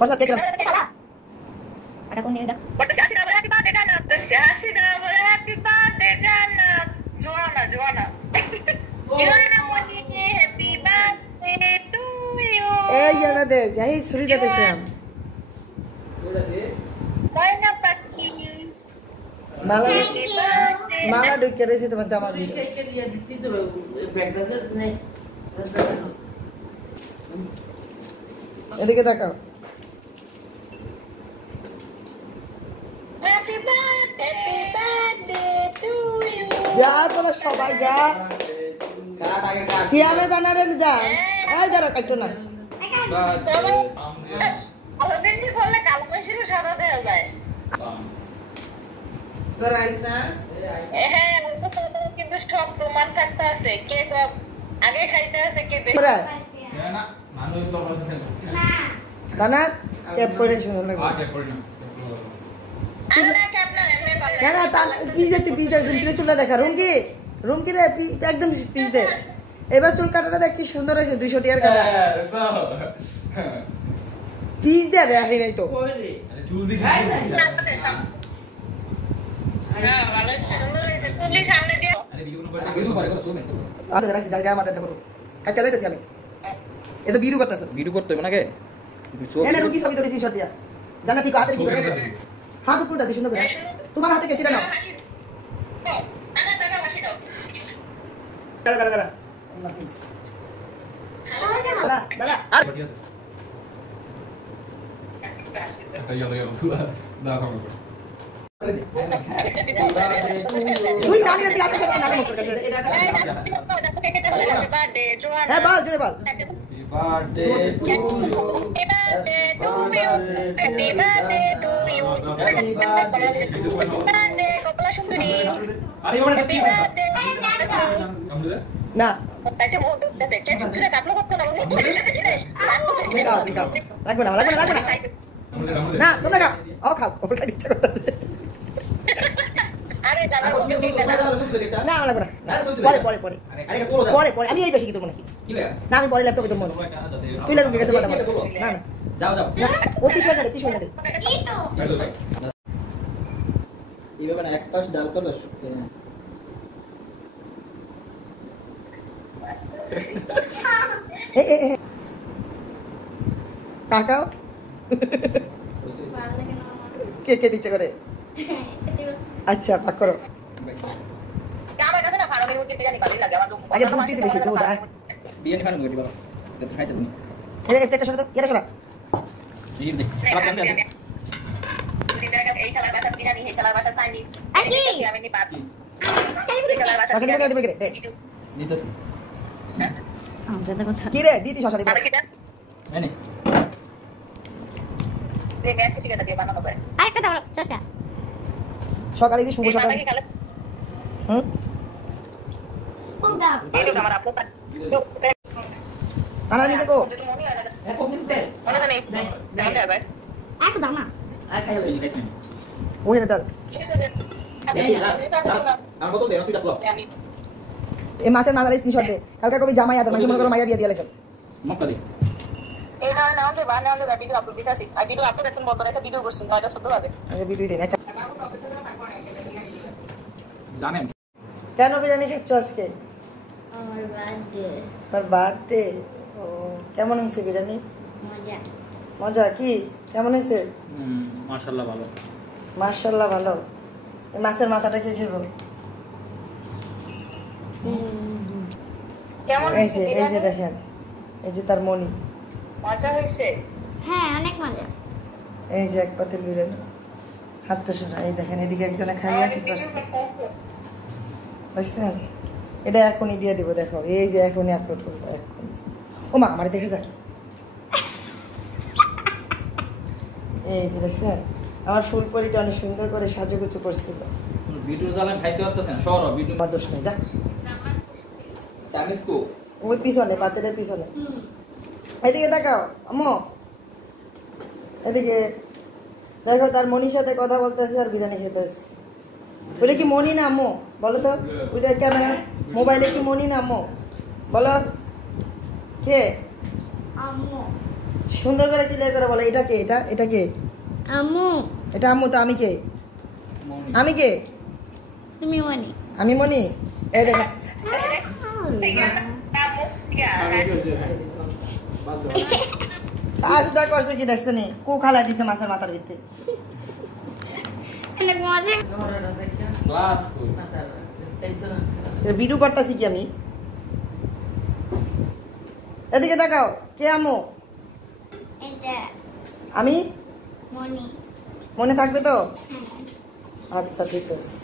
Pasal tekrar. Ada kau ni dah. Joanna. Happy birthday to you. Ya na de, yही सुरी देते से हम. Mana pagi. माला डुक करे से तो बच्चा मार दी. এদিকে তাকাও. Happy birthday to you. যা তোরা সবাই যা. সিয়ামে জানারে যা. ওই যারা কাটো না. আমাদের যে বললে কালমাসিরও সাদা দেওয়া যায়। হ্যাঁ, কিন্তু সব প্রমাণ থাকতে আছে কে আগে খাইতে আছে কে বেশি। দানা ক্যাপ পরে সুন্দর লাগে. কেন পিস দে রুমকি চুলটা দেখা রুমকি রে একদম পিস দে. এবার চুল কাটাটা দেখ কি সুন্দর হয়েছে 200 টাকার কাটা. পিস দে দেখি নাই তো. চুল দিখা হ্যাঁ, ভালো সুন্দর হয়েছে। পুলিশ সামনে দিয়ে আরে রাইস জায়গা মারতে দেখো. কাটতে যাইতেছি আমি. এটা ভিডিও করতেছ. ভিডিও করতে হবে নাকি এনে রুকি ছবি তো দিছি শট দিয়া. জানা ঠিক হাতে কি হাত উপরটা দিছ না করে. তোমার হাতে কেচিটা নাও. দাঁড়া. আল্লাহ হাফেজ. দাঁড়া. আর ঠিক আছে ইয়া তুই দা খাও তুই নানি রে আপনি সব নানি মুখ কাছে. হ্যাঁ বল জোরে বল. না লাগবে না না তোমরা খাও খাও ওর খাই ইচ্ছা করতেছে. না লাগবে না পরে আমি এই বেশি কি দেবো নাকি না আমি পরে ল্যাপটপে দেবো তুই ল্যাপটপ গেতে পারবো না না যাও ও পিছনে দে এইভাবে না এক পাশ ডাল করলে কাকাও কে দিচ্ছে করে. আচ্ছা পাক করো. আগে দুধ দিছি বেশি দুধ. বিরিয়ানি খানো গদি বাবা তো খাইতে দিন এর একটা শোনা তো এরা শোনা এই দেখ খারাপ কেন দেখ এই খেলার বাসা বিরিয়ানি এই খেলার বাসা চাইনি আমি নি পাবি এই খেলার বাসা ওখানে দিবে দিবে দে নিতেছি আমরা তো কথা কি রে দিতি শশা দিবে ভালো কি দেন মানে দে ম্যাচ কিছু কেটে দিয়ে বানানো করে আরেকটা দাও চশকা সকালে কি শুভ সকাল হুম কোনটা এই লোক আমার আপলোড আনা নিছে কো মনে তো নেই দেখতে হবে একটু দাও না আর খাইলে এই খাইছেন ওই এটা আর কত দেন তুই ডাকলো এই মাছের নাদারে স্ক্রিনশট দে কালকে কবি জামাই আদর মাসে মনে করো মাইয়া বিয়া দিয়ে লেখেন মক্কা দে এই নাম যে বানাও যে ভিডিও আপলোড দিতাছি আর ভিডিও আপলোড করতে বলতো একটা ভিডিও করছি 9:14 বাজে আগে ভিডিও দিন আচ্ছা জানেন কেন বিরিয়ানি খাচ্ছ আজকে আমার বার্থডে তোর বার্থডে ও কেমন হয়েছে বিরিয়ানি মজা মজা কি কেমন হয়েছে মাশাআল্লাহ ভালো মাশাআল্লাহ ভালো এই মাছের মাথাটা কে খাবো কেমন এই যে দেখেন এই যে তার মনি মজা হয়েছে হ্যাঁ অনেক মজা এই যে এক পাতিল বিরিয়ানি হাতটা শোনা এই দেখেন এদিকে একজনে খাইয়া কি করছে বুঝছেন এটা এখনই দিয়ে দিব দেখো এই যে এখনই আপলোড করবো এখনই ও মা আমার দেখে যায় এই যে দেখছেন আমার ফুল পরিটা অনেক সুন্দর করে সাজুগুজু করছিল ভিডিও চালান খাইতে পারতেছেন সর ভিডিও আমার দোষ নেই যা চাইনিজ কো ওই পিছনে পাতের পিছনে এদিকে দেখাও আম্মু এদিকে দেখো তার মনির সাথে কথা বলতেছে আর বিরিয়ানি খেতেছে ওইটা কি মনি না আম্মু বলো তো ওইটা ক্যামেরা মোবাইলে কি মনি না আম্মু বলো কে আম্মু সুন্দর করে ক্লিয়ার করে বলে এটা কে এটা কে আম্মু এটা আম্মু তো আমি কে মৌনি। আমি কে তুমি মনি আমি মনি এই দেখো কাজটা করছে কি দেখছো নি কু খালা দিছে মাছের মাথার ভিতরে অনেক মজা ক্লাস কই? ভিডিও করতেছি কি আমি এদিকে দেখাও কে আম্মু এটা আমি মনি মনে থাকবে তো হ্যাঁ আচ্ছা ঠিক আছে